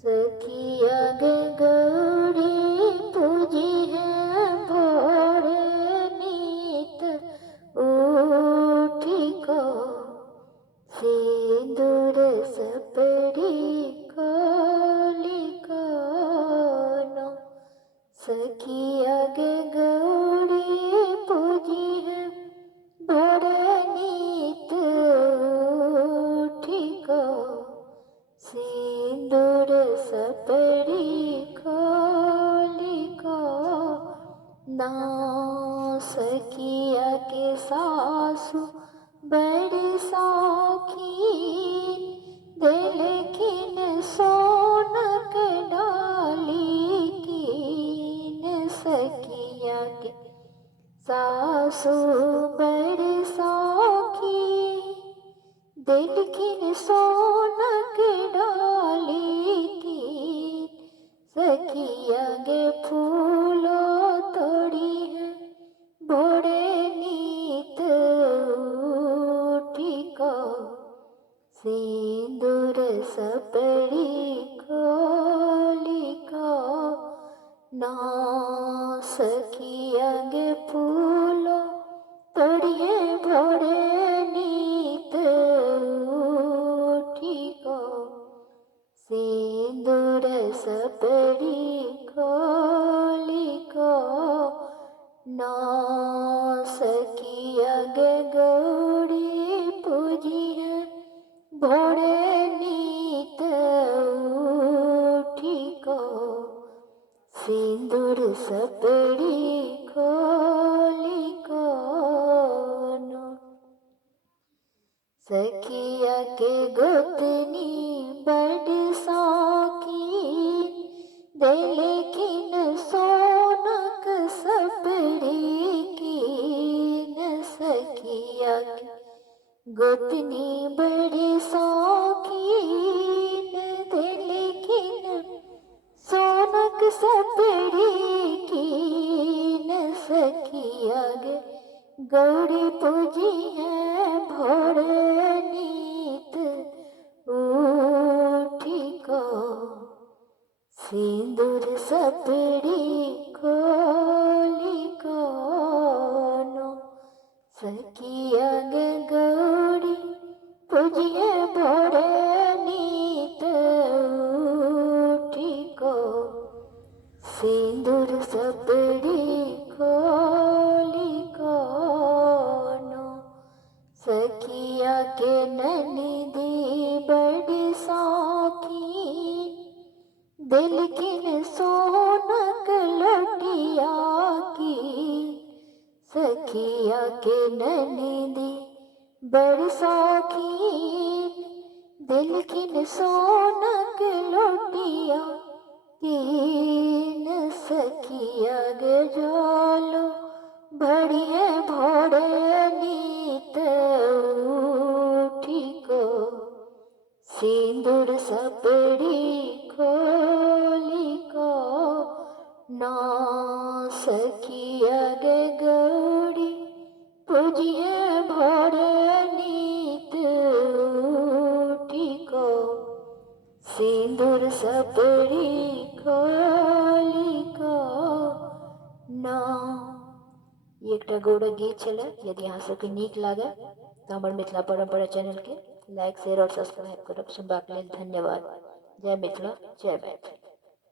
सखिया गे गौरी पूजी है भोर नीत उठी को सिंदूर सपड़ी खोली कोनो। सखिया गे गौरी पूजी है भोर नीत उठी को सिंदूर सपड़ी खोली को ना। सखिया के सासु बड़ी सौखीन देलखिन सोनक डाली कीन। सखिया के सासु बड़ी सौखीन देलखिन सोनक डाली कीन। सखिया गे फूलो तोड़ी है भोरे नीत उठी को सिंदूर सपड़ी खोली को ना। सखिया गे फूलो तोड़िए भोरे नीत उठी को सिंदूर सपड़ी खोली को ना। सखिया गे गौरी पूजी है भोरे नीत उठी को सिंदूर सपड़ी खोली कोनो। सखिया के गोतनी बड़ी सौखीन देलखिन सोनक सपड़ी कीन। सखिया के गोतनी बड़ी सौखीन देलखिन सोनक सपड़ी कीन। सखिया गे गौरी पूजी है भोर नीत उठी को सिंदूर सपड़ी खोली कोनो। सखिया गे गौरी पूजी है भोर नीत उठी को सिंदूर सपड़ी खोली कोनो। सखिया के ननदी बड़ी सौखीन देलखिन सोनक लटिया की। सखिया के ननदी बड़ी सौखीन देलखिन सोनक लटिया कीन। सखिया गे जालो बढ़िए भोरे नीत उठी को सिंदूर सपड़ी खोली को ना। सखिया गे गौरी पूजिए भोरे नीत उठी को सिंदूर सपड़ी खोली को ना। एकटा गौड़ गीत चले। यदि अहाँ सबके नीक लागे तो हमर मिथिला परंपरा चैनल के लाइक शेयर और सब्सक्राइब करब। सुनबाक लेल धन्यवाद। जय मिथिला जय मैथिली।